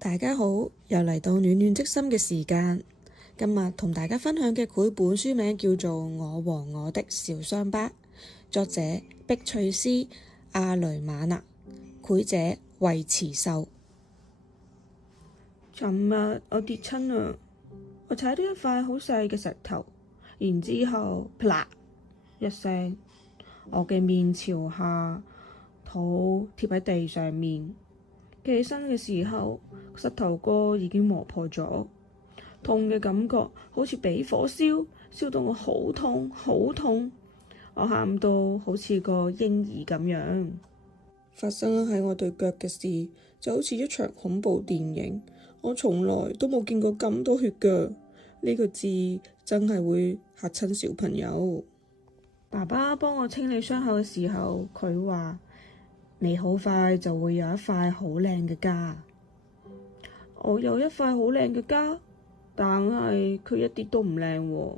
大家好，又嚟到暖暖即心嘅時間。今日同大家分享嘅繪本書名叫做《我和我的小傷疤》，作者碧翠絲·阿雷馬納，繪者惠慈秀。尋日我跌親啊！我踩到一塊好細嘅石頭，然之後啪啦一聲，我嘅面朝下，肚貼喺地上面。企起身嘅時候，膝頭哥已經磨破咗，痛嘅感覺好似俾火燒，燒到我好痛好痛。我喊到好似個嬰兒咁樣。發生喺我對腳嘅事就好似一場恐怖電影，我從來都冇見過咁多血㗎。呢個字真係會嚇親小朋友。爸爸幫我清理傷口嘅時候，佢話：你好快就會有一塊好靚嘅家。我有一塊好靚嘅家，但係佢一啲都唔靚喎。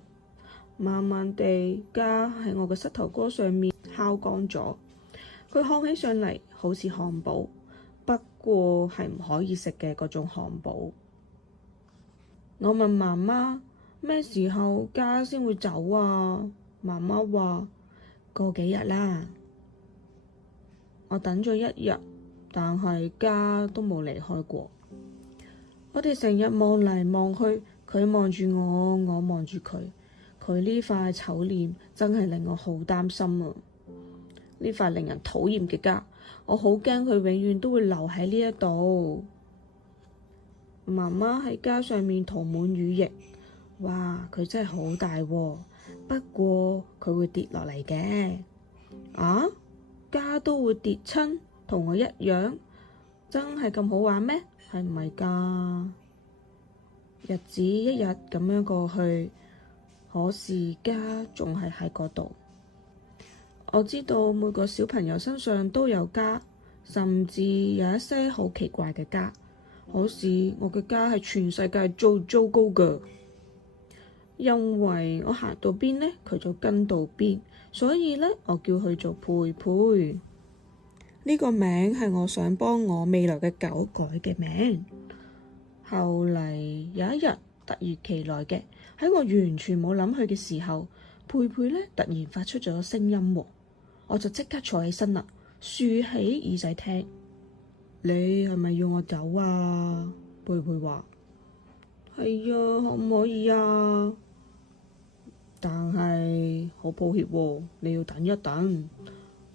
慢慢地，家喺我嘅膝頭哥上面烤乾咗，佢看起上嚟好似漢堡，不過係唔可以食嘅嗰種漢堡。我問媽媽咩時候家先會走啊？媽媽話過幾日啦。我等咗一日，但係家都冇離開過。我哋成日望嚟望去，佢望住我，我望住佢。佢呢塊醜臉真係令我好擔心啊！呢塊令人討厭嘅家，我好驚佢永遠都會留喺呢一度。媽媽喺家上面塗滿乳液，哇！佢真係好大喎，不過佢會跌落嚟嘅。啊？家都會跌親，同我一樣，真係咁好玩咩？係唔係㗎？日子一日咁樣過去，可是家仲係喺嗰度。我知道每個小朋友身上都有家，甚至有一些好奇怪嘅家。可是我嘅家係全世界最糟糕㗎，因為我行到邊呢，佢就跟到邊。所以呢，我叫佢做佩佩。呢個名係我想幫我未來嘅狗改嘅名。後嚟有一日突如其來嘅，喺我完全冇諗佢嘅時候，佩佩呢突然發出咗聲音喎，我就即刻坐起身啦，豎起耳仔聽。你係咪要我走啊？佩佩話：係啊，可唔可以啊？但係好抱歉喎，你要等一等。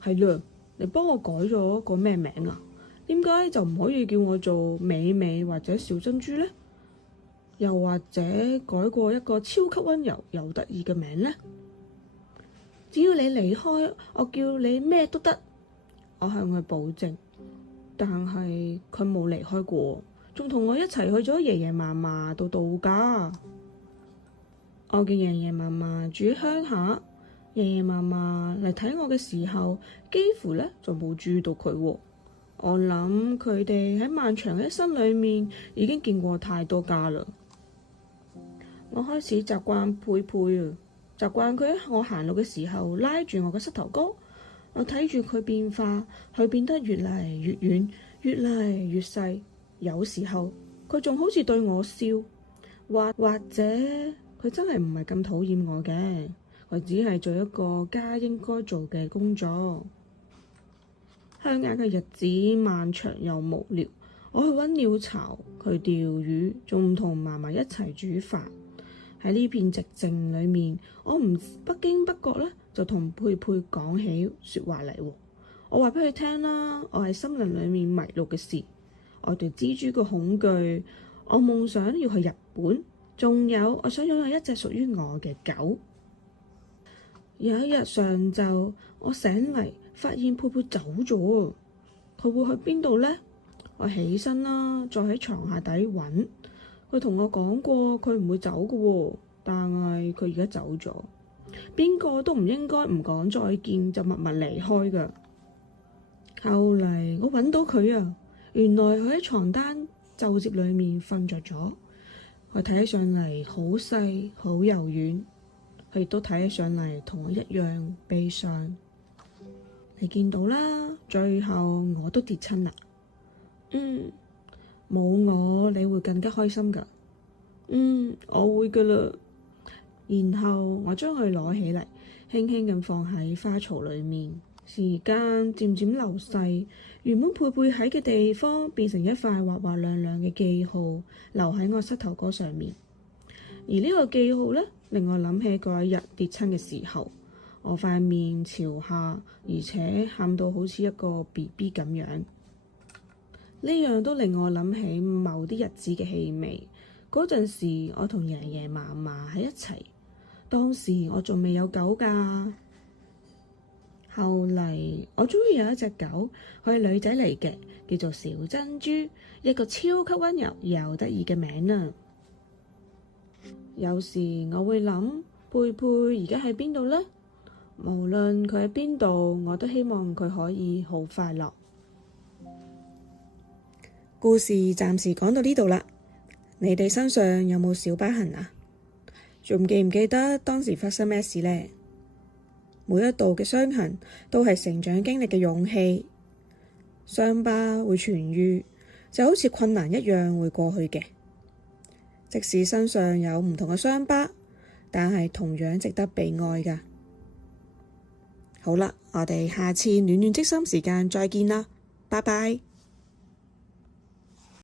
係啦，你幫我改咗個咩名啊？點解就唔可以叫我做美美或者小珍珠呢？又或者改過一個超級溫柔又得意嘅名呢？只要你離開，我叫你咩都得。我向佢保證。但係佢冇離開過，仲同我一齊去咗爺爺嫲嫲度度假。我嘅爺爺嫲嫲住喺鄉下，爺爺嫲嫲嚟睇我嘅時候，幾乎呢就冇注意到佢喎。我諗佢哋喺漫長嘅一生裏面已經見過太多家啦。我開始習慣佩佩啊，習慣佢喺我行路嘅時候拉住我嘅膝頭哥。我睇住佢變化，佢變得越嚟越遠，越嚟越細。有時候佢仲好似對我笑，或者佢真係唔係咁討厭我嘅，佢只係做一個家應該做嘅工作。鄉下嘅日子漫長又無聊，我去搵鳥巢，去釣魚，仲同嫲嫲一齊煮飯。喺呢片寂靜裏面，我不經不覺咧就同佩佩講起説話嚟喎。我話俾佢聽啦，我喺森林裏面迷路嘅事，我對蜘蛛嘅恐懼，我夢想要去日本，仲有我想擁有一隻屬於我嘅狗。有一日上晝，我醒嚟發現佩佩走咗，佢會去邊度呢？我起身啦，再喺床下底揾。佢同我講過，佢唔會走㗎喎，但係佢而家走咗。邊個都唔應該唔講再見就默默離開㗎。後嚟我揾到佢啊，原來佢喺床單皺摺裏面瞓着咗。佢睇起上嚟好細好柔軟，佢亦都睇起上嚟同我一樣悲傷。你見到啦，最後我都跌親啦。冇我咗，你會更加開心㗎。我會㗎啦。然後我將佢攞起嚟，輕輕咁放喺花槽裡面。時間漸漸流逝，原本佩佩喺嘅地方變成一塊滑滑亮亮嘅記號，留喺我膝頭哥上面。而呢個記號呢，令我諗起嗰一日跌親嘅時候，我塊面朝下，而且喊到好似一個 BB 咁樣。呢樣都令我諗起某啲日子嘅氣味。嗰陣時，我同爺爺嫲嫲喺一齊。當時我仲未有狗㗎。後嚟我終於有一隻狗，佢係女仔嚟嘅，叫做小珍珠，一個超級溫柔又得意嘅名啊！有時我會諗，佩佩而家喺邊度呢？無論佢喺邊度，我都希望佢可以好快樂。故事暫時講到呢度啦。你哋身上有冇小疤痕啊？仲記唔記得當時發生咩事呢？每一道嘅傷痕都係成長經歷嘅勇氣。傷疤會痊癒，就好似困難一樣會過去嘅。即使身上有唔同嘅傷疤，但係同樣值得被愛㗎。好啦，我哋下次暖暖即心時間再見啦，拜拜。